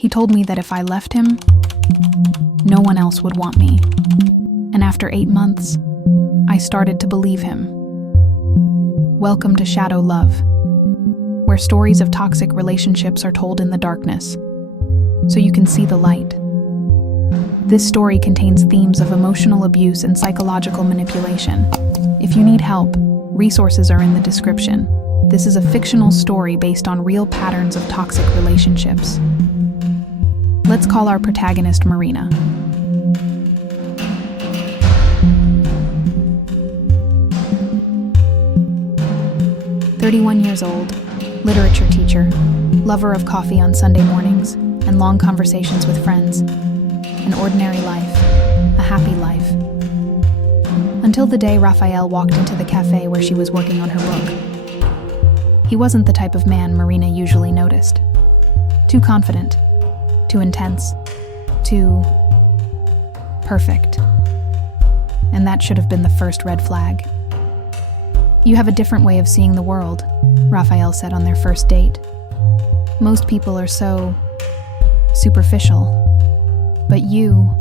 He told me that if I left him, no one else would want me. And after 8 months, I started to believe him. Welcome to Shadow Love, where stories of toxic relationships are told in the darkness, so you can see the light. This story contains themes of emotional abuse and psychological manipulation. If you need help, resources are in the description. This is a fictional story based on real patterns of toxic relationships. Let's call our protagonist Marina. "31 years old, literature teacher, lover of coffee on Sunday mornings, and long conversations with friends. An ordinary life, a happy life. Until the day Raphael walked into the cafe where she was working on her book. He wasn't the type of man Marina usually noticed. Too confident, too intense, too perfect. And that should have been the first red flag. You have a different way of seeing the world," Raphael said on their first date. "Most people are so superficial, but you're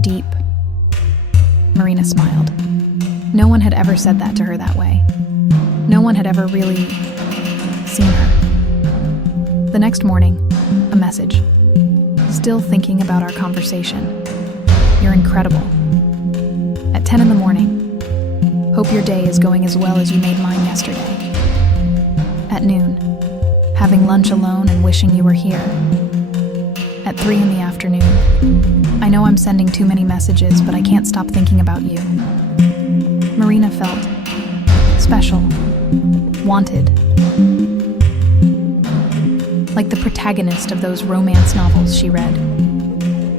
deep." Marina smiled. No one had ever said that to her that way. No one had ever really seen her. The next morning, a message. "Still thinking about our conversation. You're incredible. At 10 in the morning. Hope your day is going as well as you made mine yesterday. At noon. Having lunch alone and wishing you were here. At 3 in the afternoon. I know I'm sending too many messages, but I can't stop thinking about you." Marina felt special, wanted, like the protagonist of those romance novels she read.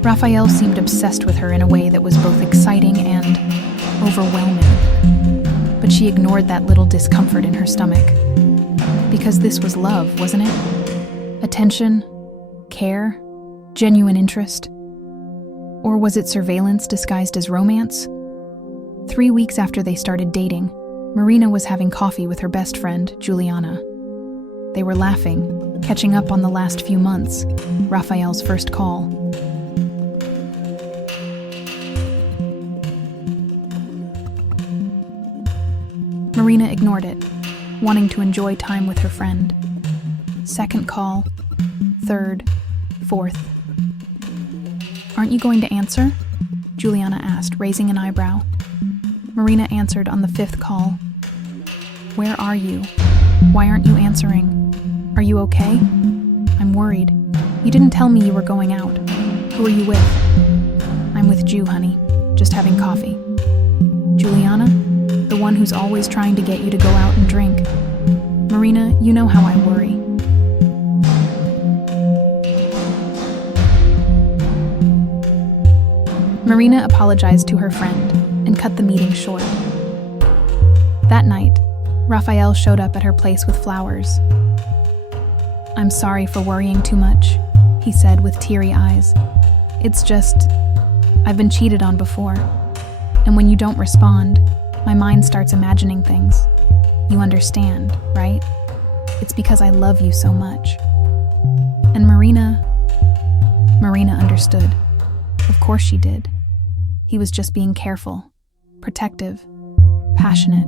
Raphael seemed obsessed with her in a way that was both exciting and overwhelming. But she ignored that little discomfort in her stomach. Because this was love, wasn't it? Attention, care, genuine interest. Or was it surveillance disguised as romance? 3 weeks after they started dating, Marina was having coffee with her best friend, Juliana. They were laughing, catching up on the last few months, Raphael's first call. Marina ignored it, wanting to enjoy time with her friend. Second call, third, fourth. "Aren't you going to answer?" Juliana asked, raising an eyebrow. Marina answered on the 5th call. "Where are you? Why aren't you answering? Are you okay? I'm worried. You didn't tell me you were going out. Who are you with?" "I'm with Ju, honey. Just having coffee." "Juliana? The one who's always trying to get you to go out and drink. Marina, you know how I worry." Marina apologized to her friend and cut the meeting short. That night, Raphael showed up at her place with flowers. "I'm sorry for worrying too much," he said with teary eyes. "It's just, I've been cheated on before. And when you don't respond, my mind starts imagining things. You understand, right? It's because I love you so much." And Marina understood. Of course she did. He was just being careful, protective, passionate.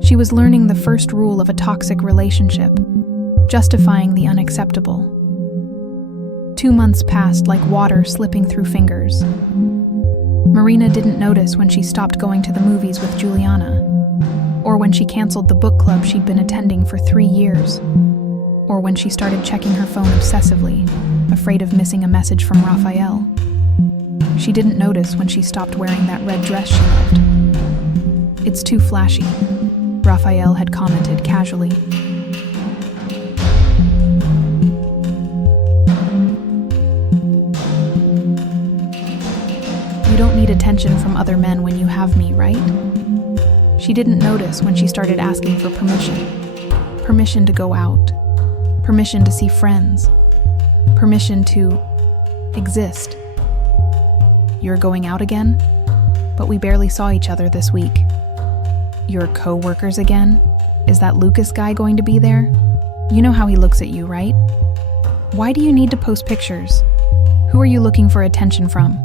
She was learning the first rule of a toxic relationship, justifying the unacceptable. 2 months passed like water slipping through fingers. Marina didn't notice when she stopped going to the movies with Juliana, or when she canceled the book club she'd been attending for 3 years, or when she started checking her phone obsessively, afraid of missing a message from Raphael. She didn't notice when she stopped wearing that red dress she loved. "It's too flashy," Raphael had commented casually. "You don't need attention from other men when you have me, right?" She didn't notice when she started asking for permission. Permission to go out. Permission to see friends. Permission to exist. "You're going out again? But we barely saw each other this week." Your co-workers again? Is that Lucas guy going to be there? You know how he looks at you, right? Why do you need to post pictures? Who are you looking for attention from?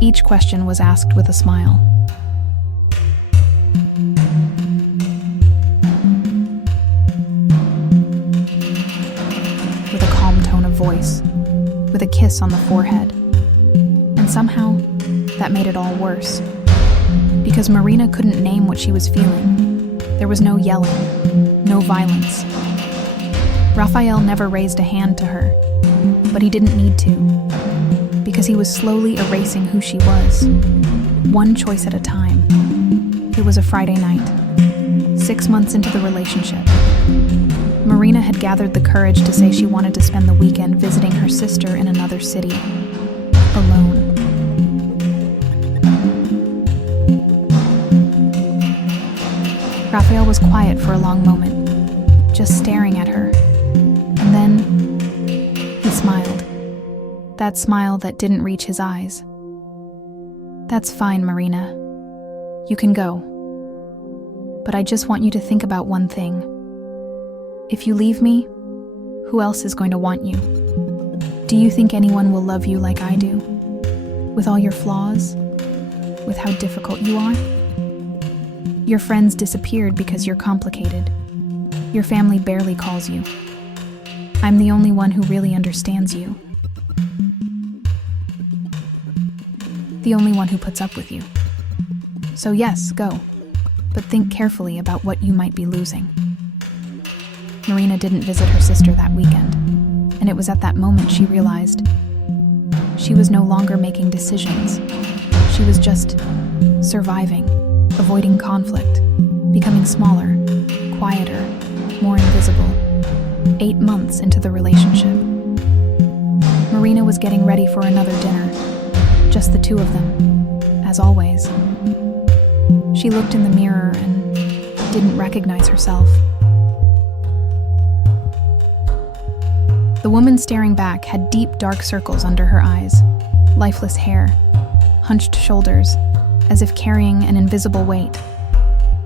Each question was asked with a smile. With a calm tone of voice, with a kiss on the forehead. And somehow, that made it all worse. Because Marina couldn't name what she was feeling. There was no yelling, no violence. Raphael never raised a hand to her, but he didn't need to, because he was slowly erasing who she was, one choice at a time. It was a Friday night, 6 months into the relationship. Marina had gathered the courage to say she wanted to spend the weekend visiting her sister in another city, alone. Raphael was quiet for a long moment, just staring at her. And then he smiled. That smile that didn't reach his eyes. That's fine, Marina. You can go. But I just want you to think about one thing. If you leave me, who else is going to want you? Do you think anyone will love you like I do? With all your flaws? With how difficult you are? Your friends disappeared because you're complicated. Your family barely calls you. I'm the only one who really understands you. The only one who puts up with you. So yes, go. But think carefully about what you might be losing. Marina didn't visit her sister that weekend, and it was at that moment she realized she was no longer making decisions. She was just surviving, avoiding conflict, becoming smaller, quieter, more invisible. 8 months into the relationship. Marina was getting ready for another dinner, just the two of them, as always. She looked in the mirror and didn't recognize herself. The woman staring back had deep, dark circles under her eyes, lifeless hair, hunched shoulders, as if carrying an invisible weight.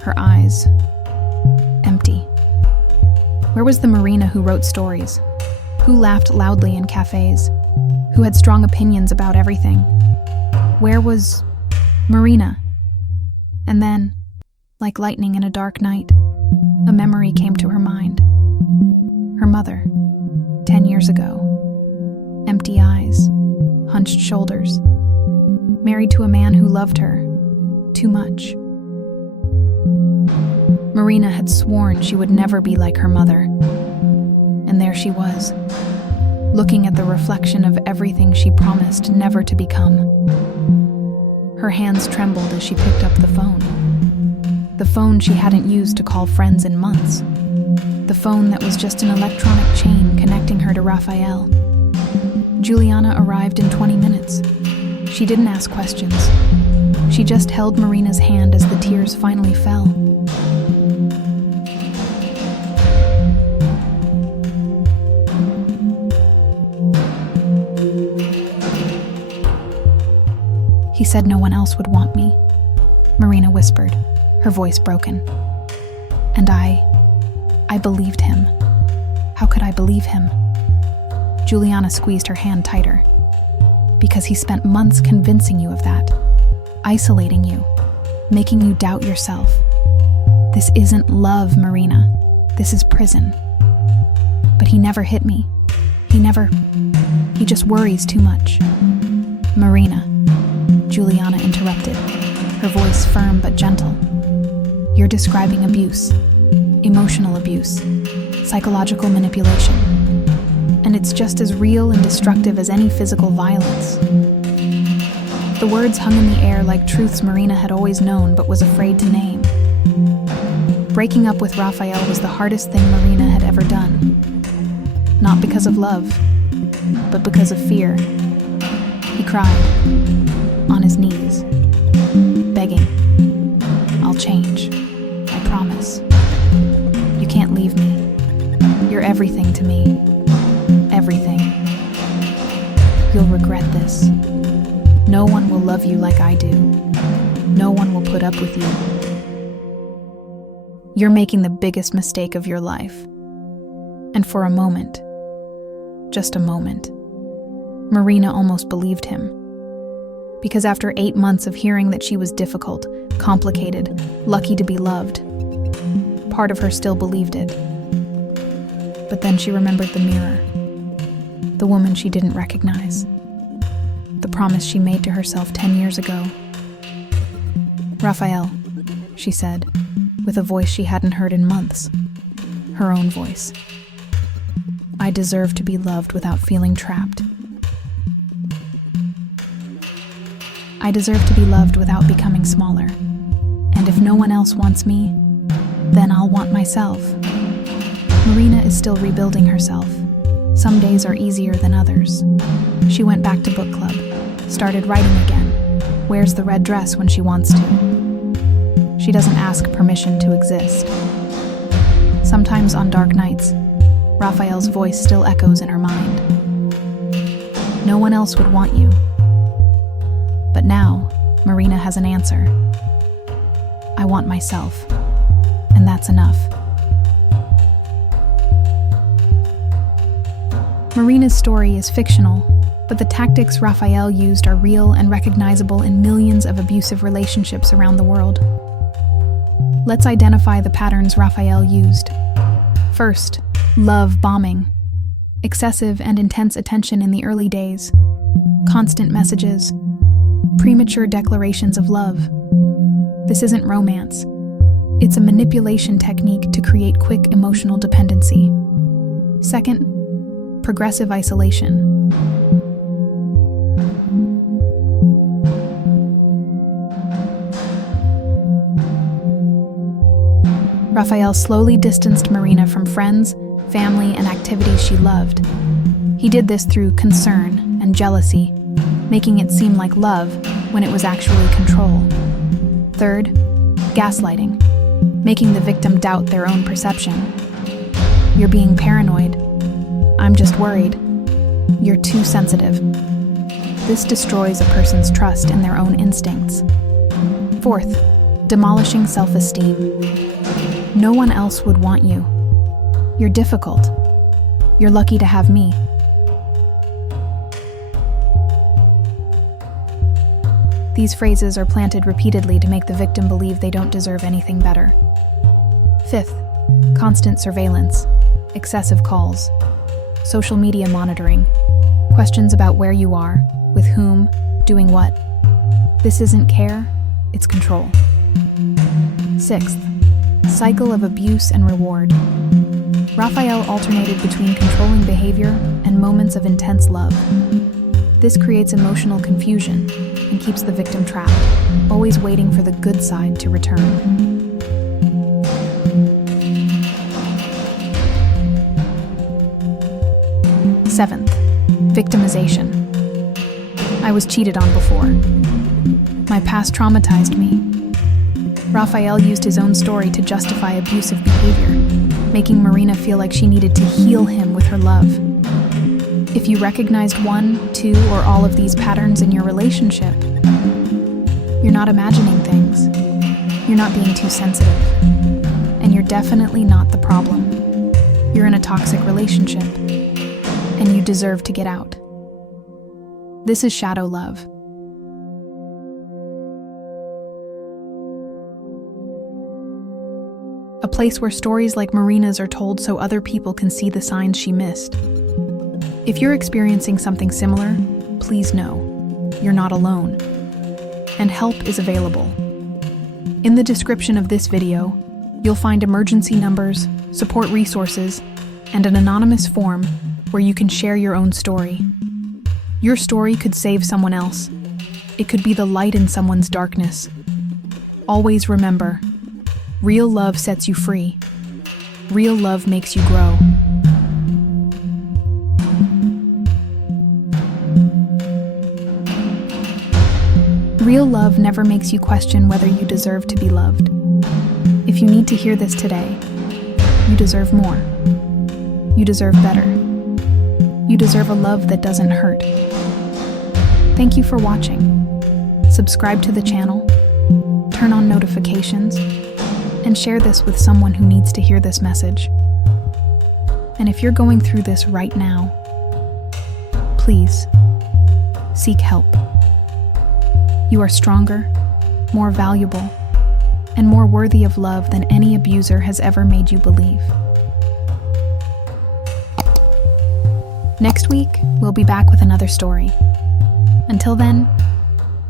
Her eyes, empty. Where was the Marina who wrote stories? Who laughed loudly in cafes? Who had strong opinions about everything? Where was Marina? And then, like lightning in a dark night, a memory came to her mind. Her mother, 10 years ago. Empty eyes, hunched shoulders. Married to a man who loved her too much. Marina had sworn she would never be like her mother. And there she was, looking at the reflection of everything she promised never to become. Her hands trembled as she picked up the phone. The phone she hadn't used to call friends in months. The phone that was just an electronic chain connecting her to Raphael. Juliana arrived in 20 minutes. She didn't ask questions. She just held Marina's hand as the tears finally fell. He said no one else would want me, Marina whispered, her voice broken. And I believed him. How could I believe him? Juliana squeezed her hand tighter. Because he spent months convincing you of that, isolating you, making you doubt yourself. This isn't love, Marina. This is prison. But he never hit me. He just worries too much. Marina, Juliana interrupted, her voice firm but gentle. You're describing abuse, emotional abuse, psychological manipulation. And it's just as real and destructive as any physical violence. The words hung in the air like truths Marina had always known but was afraid to name. Breaking up with Raphael was the hardest thing Marina had ever done. Not because of love, but because of fear. He cried, on his knees, begging, I'll change, I promise. You can't leave me. You're everything to me. Everything. You'll regret this. No one will love you like I do. No one will put up with you. You're making the biggest mistake of your life." And for a moment, just a moment, Marina almost believed him. Because after 8 months of hearing that she was difficult, complicated, lucky to be loved, part of her still believed it. But then she remembered the mirror, the woman she didn't recognize, the promise she made to herself 10 years ago. "Raphael," she said, with a voice she hadn't heard in months, her own voice. "I deserve to be loved without feeling trapped. I deserve to be loved without becoming smaller. And if no one else wants me, then I'll want myself." Marina is still rebuilding herself. Some days are easier than others. She went back to book club, started writing again, wears the red dress when she wants to. She doesn't ask permission to exist. Sometimes on dark nights, Raphael's voice still echoes in her mind. "No one else would want you." But now, Marina has an answer. "I want myself, and that's enough." Marina's story is fictional, but the tactics Raphael used are real and recognizable in millions of abusive relationships around the world. Let's identify the patterns Raphael used. First, love bombing. Excessive and intense attention in the early days. Constant messages. Premature declarations of love. This isn't romance. It's a manipulation technique to create quick emotional dependency. Second, progressive isolation. Raphael slowly distanced Marina from friends, family, and activities she loved. He did this through concern and jealousy, making it seem like love when it was actually control. Third, gaslighting, making the victim doubt their own perception. "You're being paranoid. I'm just worried. You're too sensitive." This destroys a person's trust in their own instincts. Fourth, demolishing self-esteem. "No one else would want you. You're difficult. You're lucky to have me." These phrases are planted repeatedly to make the victim believe they don't deserve anything better. Fifth, constant surveillance, excessive calls, social media monitoring, questions about where you are, with whom, doing what. This isn't care, it's control. Sixth, cycle of abuse and reward. Raphael alternated between controlling behavior and moments of intense love. This creates emotional confusion and keeps the victim trapped, always waiting for the good side to return. Seventh, victimization. "I was cheated on before. My past traumatized me." Raphael used his own story to justify abusive behavior, making Marina feel like she needed to heal him with her love. If you recognized 1, 2, or all of these patterns in your relationship, you're not imagining things. You're not being too sensitive. And you're definitely not the problem. You're in a toxic relationship, and you deserve to get out. This is shadow love. A place where stories like Marina's are told so other people can see the signs she missed. If you're experiencing something similar, please know you're not alone, and help is available. In the description of this video, you'll find emergency numbers, support resources, and an anonymous form where you can share your own story. Your story could save someone else. It could be the light in someone's darkness. Always remember, real love sets you free. Real love makes you grow. Real love never makes you question whether you deserve to be loved. If you need to hear this today, you deserve more. You deserve better. You deserve a love that doesn't hurt. Thank you for watching. Subscribe to the channel, turn on notifications, and share this with someone who needs to hear this message. And if you're going through this right now, please seek help. You are stronger, more valuable, and more worthy of love than any abuser has ever made you believe. Next week, we'll be back with another story. Until then,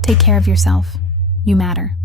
take care of yourself. You matter.